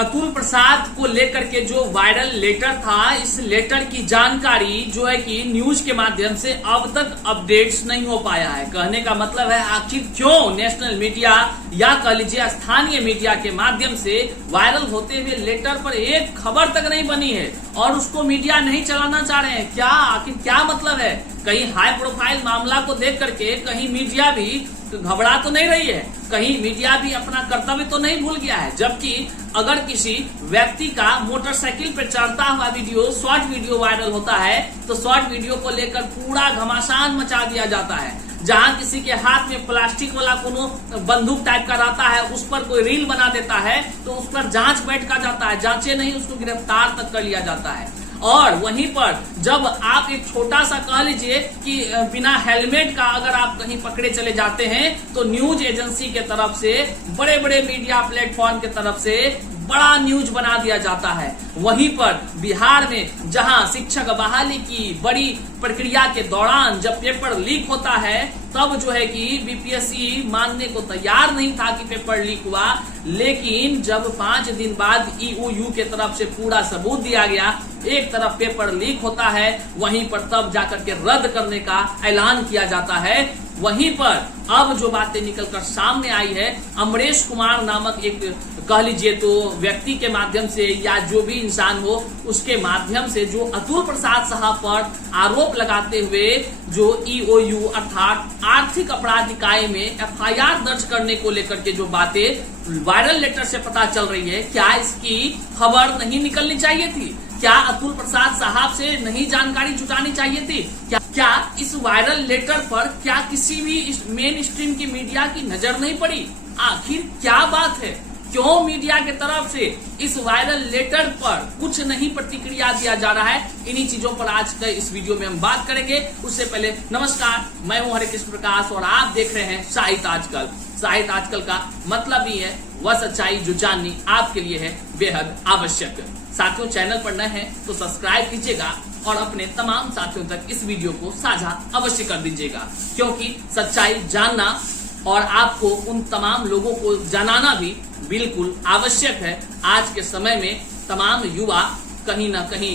अतुल प्रसाद को लेकर के जो वायरल लेटर था, इस लेटर की जानकारी जो है कि न्यूज के माध्यम से अब तक अपडेट्स नहीं हो पाया है। कहने का मतलब है आखिर क्यों नेशनल मीडिया या कह लीजिए स्थानीय मीडिया के माध्यम से वायरल होते हुए लेटर पर एक खबर तक नहीं बनी है और उसको मीडिया नहीं चलाना चाह रहे हैं। क्या आखिर क्या मतलब है? कहीं हाई प्रोफाइल मामला को देख करके कहीं मीडिया भी घबरा तो नहीं रही है, कहीं मीडिया भी अपना कर्तव्य तो नहीं भूल गया है। जबकि अगर किसी व्यक्ति का मोटरसाइकिल पर चढ़ता हुआ वीडियो, शॉर्ट वीडियो वायरल होता है तो शॉर्ट वीडियो को लेकर पूरा घमासान मचा दिया जाता है। जहां किसी के हाथ में प्लास्टिक वाला कोनो बंदूक टाइप का रहता है, उस पर कोई रील बना देता है तो उस पर जांच बैठा जाता है, जांचे नहीं उसको गिरफ्तार तक कर लिया जाता है। और वहीं पर जब आप एक छोटा सा कह लीजिए कि बिना हेलमेट का अगर आप कहीं पकड़े चले जाते हैं तो न्यूज एजेंसी के तरफ से, बड़े बड़े मीडिया प्लेटफॉर्म के तरफ से बड़ा न्यूज बना दिया जाता है। वहीं पर बिहार में जहां शिक्षक बहाली की बड़ी प्रक्रिया के दौरान जब पेपर लीक होता है तब जो है कि बीपीएससी मानने को तैयार नहीं था कि पेपर लीक हुआ, लेकिन जब 5 दिन बाद ईओयू के तरफ से पूरा सबूत दिया गया, एक तरफ पेपर लीक होता है, वहीं पर तब जाकर के रद्द करने का ऐलान किया जाता है। वहीं पर अब जो बातें निकलकर सामने आई है, अमरेश कुमार नामक एक कह लीजिए तो व्यक्ति के माध्यम से या जो भी इंसान हो उसके माध्यम से जो अतुल प्रसाद साहब पर आरोप लगाते हुए जो ईओयू अर्थात आर्थिक अपराध इकाई में एफआईआर दर्ज करने को लेकर के जो बातें वायरल लेटर से पता चल रही है, क्या इसकी खबर नहीं निकलनी चाहिए थी? क्या अतुल प्रसाद साहब से नहीं जानकारी जुटानी चाहिए थी? क्या इस वायरल लेटर पर क्या किसी भी मेन स्ट्रीम की मीडिया की नजर नहीं पड़ी? आखिर क्या बात है? क्यों मीडिया के तरफ से इस वायरल लेटर पर कुछ नहीं प्रतिक्रिया दिया जा रहा है? इन्हीं चीजों पर आज के इस वीडियो में हम बात करेंगे। उससे पहले नमस्कार, मैं हूं हरे कृष्ण प्रकाश और आप देख रहे हैं साहित्य आजकल। साहित्य आजकल का मतलब ही है वह सच्चाई जो जाननी आपके लिए है बेहद आवश्यक। साथियों, चैनल पर नए हैं तो सब्सक्राइब कीजिएगा और अपने तमाम साथियों तक इस वीडियो को साझा अवश्य कर दीजिएगा, क्योंकि सच्चाई जानना और आपको उन तमाम लोगों को जनाना भी बिल्कुल आवश्यक है। आज के समय में तमाम युवा कहीं ना कहीं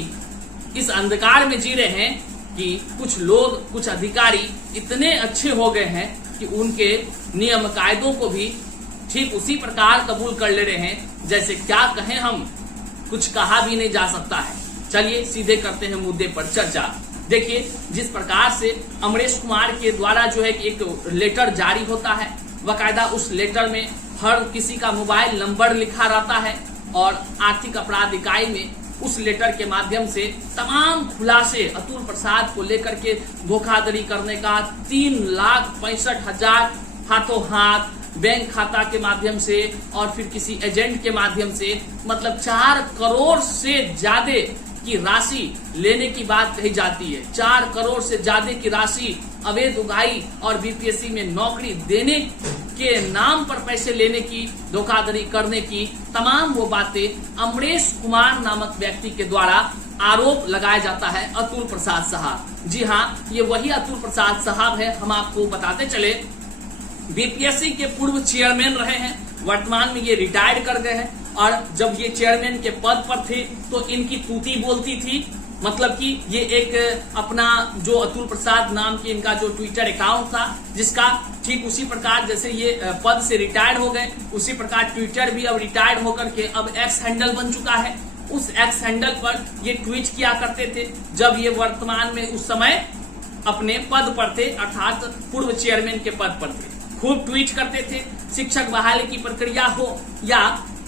इस अंधकार में जी रहे हैं कि कुछ लोग, कुछ अधिकारी इतने अच्छे हो गए हैं कि उनके नियम कायदों को भी ठीक उसी प्रकार कबूल कर ले रहे हैं जैसे क्या कहें हम, कुछ कहा भी नहीं जा सकता है। चलिए सीधे करते हैं मुद्दे पर चर्चा। देखिए, जिस प्रकार से अमरेश कुमार के द्वारा जो है कि एक लेटर जारी होता है, बाकायदा उस लेटर में हर किसी का मोबाइल नंबर लिखा रहता है और आर्थिक अपराध इकाई में उस लेटर के माध्यम से तमाम खुलासे अतुल प्रसाद को लेकर के धोखाधड़ी करने का 3,65,000 हाथों हाथ बैंक खाता के माध्यम से और फिर किसी एजेंट के माध्यम से, मतलब 4 करोड़ से ज्यादा की राशि लेने की बात कही जाती है। 4 करोड़ से ज्यादा की राशि अवैध उगाही और बीपीएससी में नौकरी देने के नाम पर पैसे लेने की, धोखाधड़ी करने की तमाम वो बातें अमरेश कुमार नामक व्यक्ति के द्वारा आरोप लगाया जाता है अतुल प्रसाद साहब। जी हाँ, ये वही अतुल प्रसाद साहब है। हम आपको बताते चले, बीपीएससी के पूर्व चेयरमैन रहे हैं, वर्तमान में ये रिटायर्ड कर गए हैं और जब ये चेयरमैन के पद पर थे तो इनकी तूती बोलती थी। मतलब कि ये एक अपना जो अतुल प्रसाद नाम की इनका जो ट्विटर अकाउंट था, जिसका ठीक उसी प्रकार जैसे ये पद से रिटायर्ड हो गए उसी प्रकार ट्विटर भी अब रिटायर्ड होकर के अब एक्स हैंडल बन चुका है। उस एक्स हैंडल पर ये ट्वीट किया करते थे जब ये वर्तमान में उस समय अपने पद पर थे, अर्थात पूर्व चेयरमैन के पद पर थे। खूब ट्वीट करते थे, शिक्षक बहाली की प्रक्रिया हो या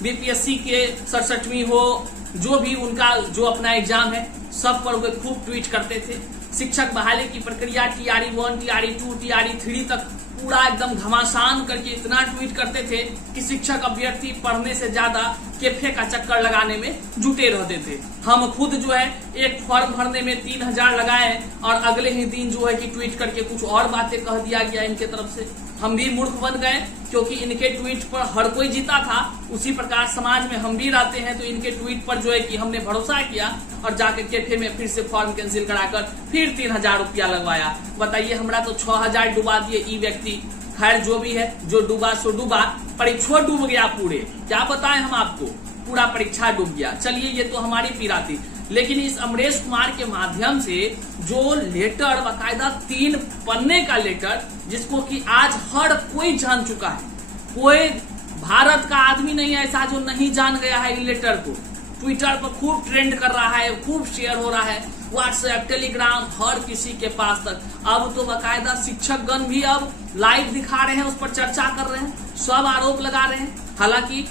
बीपीएससी के 67वीं हो, जो भी उनका जो अपना एग्जाम है सब पर वे खूब ट्वीट करते थे। शिक्षक बहाली की प्रक्रिया TRE 1, TRE 2, TRE 3 तक पूरा एकदम घमासान करके इतना ट्वीट करते थे कि शिक्षक अभ्यर्थी पढ़ने से ज्यादा कैफे का चक्कर लगाने में जुटे रहते थे। हम खुद जो है एक फॉर्म भरने में 3,000 लगाए और अगले ही दिन जो है कि ट्वीट करके कुछ और बातें कह दिया गया इनके तरफ से। हम भी मूर्ख बन गए क्योंकि इनके ट्वीट पर हर कोई जीता था। उसी प्रकार समाज में हम भी रहते हैं तो इनके ट्वीट पर जो है कि हमने भरोसा किया और जाकर कैफे में फिर से फॉर्म कैंसिल कराकर फिर 3,000 रुपया लगवाया। बताइए, हमरा तो 6,000 डुबा दिए ई व्यक्ति। खैर जो भी है, जो डूबा सो डूबा, परीक्षा डूब गया पूरे। क्या बताएं हम आपको, पूरा परीक्षा डूब गया। चलिए ये तो हमारी पीड़ा थी, लेकिन इस अमरेश कुमार के माध्यम से जो लेटर, बाकायदा 3 पन्ने का लेटर, जिसको कि आज हर कोई जान चुका है, कोई भारत का आदमी नहीं है ऐसा जो नहीं जान गया है। इन लेटर को ट्विटर पर खूब ट्रेंड कर रहा है, खूब शेयर हो रहा है, व्हाट्सएप, टेलीग्राम, हर किसी के पास तक। अब तो बाकायदा शिक्षकगण भी अब लाइव दिखा रहे हैं, उस पर चर्चा कर रहे हैं, सब आरोप लगा रहे हैं। हालांकि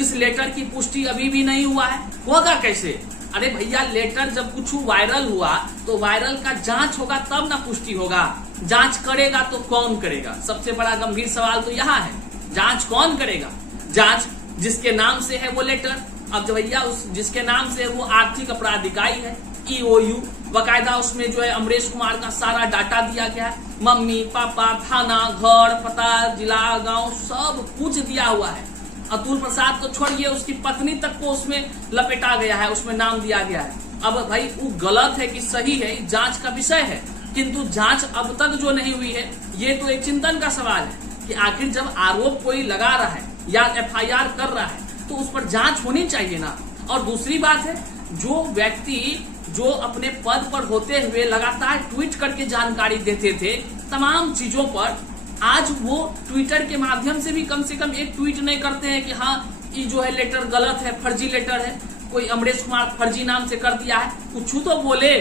इस लेटर की पुष्टि अभी भी नहीं हुआ है। होगा कैसे? अरे भैया, लेटर जब कुछ वायरल हुआ तो वायरल का जांच होगा तब ना पुष्टि होगा। जांच करेगा तो कौन करेगा? सबसे बड़ा गंभीर सवाल तो यहाँ है, जांच कौन करेगा? जांच जिसके नाम से है वो लेटर, अब जो भैया उस जिसके नाम से वो आर्थिक अपराध इकाई है, EOU, बाकायदा उसमें जो है अमरेश कुमार का सारा डाटा दिया गया है, मम्मी पापा, थाना, घर, पता, जिला, गांव, सब कुछ दिया हुआ है। अतुल प्रसाद को छोड़िए, उसकी पत्नी तक को उसमें लपेटा गया है, उसमें नाम दिया गया है। अब भाई वो गलत है कि सही है, जांच का विषय है, किंतु जांच अब तक जो नहीं हुई है, ये तो एक चिंतन का सवाल है कि आखिर जब आरोप कोई लगा रहा है या FIR कर रहा है तो उस पर जांच होनी चाहिए ना। और दूसरी बात है, जो व्यक्ति जो अपने पद पर होते हुए लगातार ट्वीट करके जानकारी देते थे तमाम चीजों पर, आज वो ट्विटर के माध्यम से भी कम एक ट्वीट नहीं करते हैं कि हाँ ये जो है लेटर गलत है, फर्जी लेटर है, कोई अमरेश कुमार फर्जी नाम से कर दिया है। कुछ तो बोले,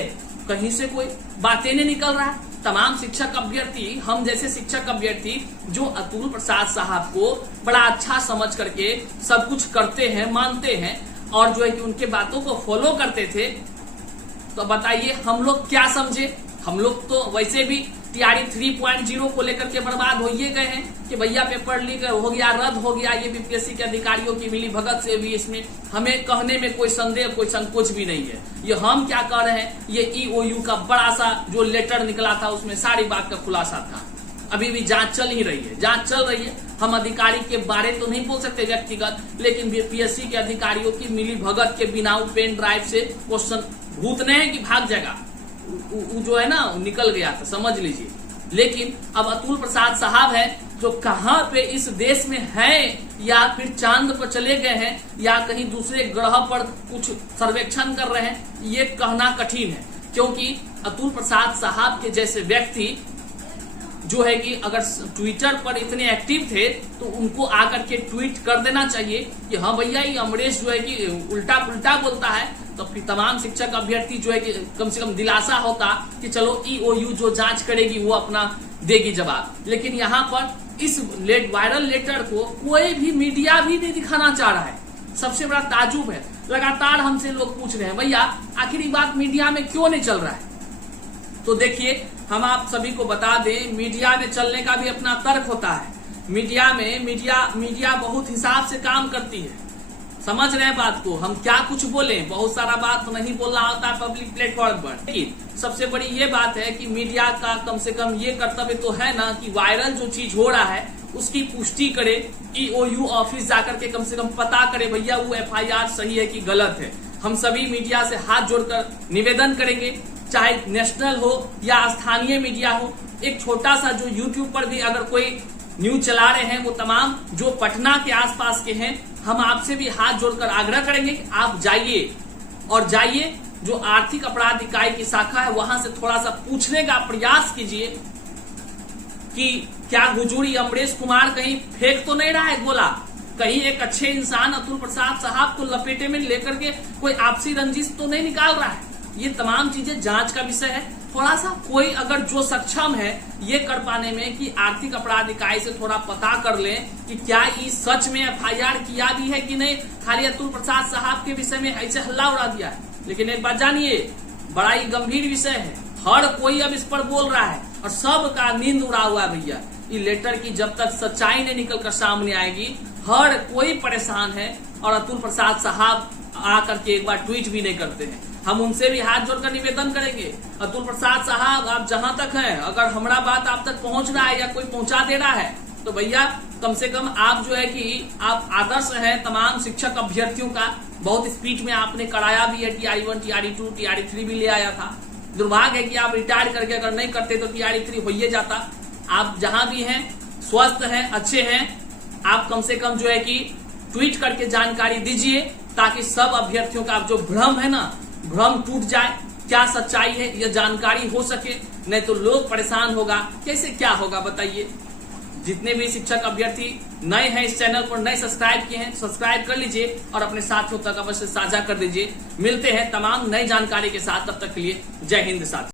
कहीं से कोई बातें नहीं निकल रहा है। तमाम शिक्षक अभ्यर्थी, हम जैसे शिक्षक अभ्यर्थी जो अतुल प्रसाद साहब को बड़ा अच्छा समझ करके सब कुछ करते हैं, मानते हैं और जो है कि उनके बातों को फॉलो करते थे, तो बताइए हम लोग क्या समझे? हम लोग तो वैसे भी TRE 3.0 को लेकर के बर्बाद हो ये गए हैं कि भैया पेपर लीक हो गया, रद्द हो गया। ये BPSC के अधिकारियों की मिली भगत से भी इसमें हमें कहने में कोई संदेह, कोई संकोच भी नहीं है। ये हम क्या कह रहे हैं, ये EOU का बड़ा सा जो लेटर निकला था उसमें सारी बात का खुलासा था। अभी भी जांच चल ही रही है, जांच चल रही है। हम अधिकारी के बारे तो नहीं बोल सकते व्यक्तिगत, लेकिन BPSC के अधिकारियों की मिली भगत के बिना पेन ड्राइव से क्वेश्चन भूतने हैं कि भाग जाएगा, जो है ना निकल गया था, समझ लीजिए। लेकिन अब अतुल प्रसाद साहब है जो कहां पे इस देश में है, या फिर चांद पर चले गए हैं, या कहीं दूसरे ग्रह पर कुछ सर्वेक्षण कर रहे हैं, ये कहना कठिन है। क्योंकि अतुल प्रसाद साहब के जैसे व्यक्ति जो है कि अगर ट्विटर पर इतने एक्टिव थे तो उनको आकर के ट्वीट कर देना चाहिए कि हाँ भैया ये अमरेश जो है कि उल्टा पुल्टा बोलता है, तो फिर तमाम शिक्षक अभ्यर्थी जो है कि कम से कम दिलासा होता कि चलो EOU जो जांच करेगी वो अपना देगी जवाब। लेकिन यहाँ पर इस वायरल लेटर को कोई भी मीडिया भी नहीं दिखाना चाह रहा है। सबसे बड़ा ताजुब है, लगातार हमसे लोग पूछ रहे हैं भैया आखिर ये बात मीडिया में क्यों नहीं चल रहा है। तो देखिए, हम आप सभी को बता दें, मीडिया में चलने का भी अपना तर्क होता है। मीडिया बहुत हिसाब से काम करती है, समझ रहे हैं बात को। हम क्या कुछ बोले, बहुत सारा बात नहीं बोलना होता है पब्लिक प्लेटफॉर्म पर। लेकिन सबसे बड़ी ये बात है कि मीडिया का कम से कम ये कर्तव्य तो है ना कि वायरल जो चीज हो रहा है उसकी पुष्टि करे, EOU ऑफिस जाकर के कम से कम पता करे भैया वो FIR सही है कि गलत है। हम सभी मीडिया से हाथ जोड़कर निवेदन करेंगे, चाहे नेशनल हो या स्थानीय मीडिया हो, एक छोटा सा जो यूट्यूब पर भी अगर कोई न्यूज चला रहे हैं वो तमाम जो पटना के आसपास के हैं, हम आपसे भी हाथ जोड़कर आग्रह करेंगे कि आप जाइए जो आर्थिक अपराध इकाई की शाखा है वहां से थोड़ा सा पूछने का प्रयास कीजिए कि क्या हुजूरी अमरेश कुमार कहीं फेंक तो नहीं रहा है गोला, कहीं एक अच्छे इंसान अतुल प्रसाद साहब को लपेटे में लेकर के कोई आपसी रंजिश तो नहीं निकाल रहा है। ये तमाम चीजें जांच का विषय है। थोड़ा सा कोई अगर जो सक्षम है ये कर पाने में कि आर्थिक अपराध इकाई से थोड़ा पता कर ले कि क्या ये सच में FIR किया भी है कि नहीं, खाली अतुल प्रसाद साहब के विषय में ऐसे हल्ला उड़ा दिया है। लेकिन एक बात जानिए, बड़ा ही गंभीर विषय है, हर कोई अब इस पर बोल रहा है और सबका नींद उड़ा हुआ है भैया। ये लेटर की जब तक सच्चाई नहीं निकल कर सामने आएगी, हर कोई परेशान है। और अतुल प्रसाद साहब आकर के एक बार ट्वीट भी नहीं करते हैं। हम उनसे भी हाथ जोड़कर निवेदन करेंगे, अतुल प्रसाद साहब आप जहां तक हैं, अगर हमारा बात आप तक पहुंच रहा है या कोई पहुंचा दे रहा है तो भैया कम से कम आप जो है कि आप आदर्श हैं तमाम शिक्षक अभ्यर्थियों का। बहुत स्पीड में आपने कराया भी है, TRE 1, TRE 2, TRE 3 भी ले आया था। दुर्भाग्य है कि आप रिटायर करके अगर नहीं करते तो TRE 3 हो ही जाता। आप जहां भी हैं, स्वस्थ हैं, अच्छे हैं, आप कम से कम जो है कि ट्वीट करके जानकारी दीजिए, ताकि सब अभ्यर्थियों का जो भ्रम है ना, भ्रम टूट जाए, क्या सच्चाई है यह जानकारी हो सके। नहीं तो लोग परेशान होगा, कैसे क्या होगा बताइए। जितने भी शिक्षक अभ्यर्थी नए हैं इस चैनल पर, नए सब्सक्राइब किए हैं, सब्सक्राइब कर लीजिए और अपने साथियों तक अवश्य साझा कर दीजिए। मिलते हैं तमाम नई जानकारी के साथ, तब तक के लिए जय हिंद साथियों।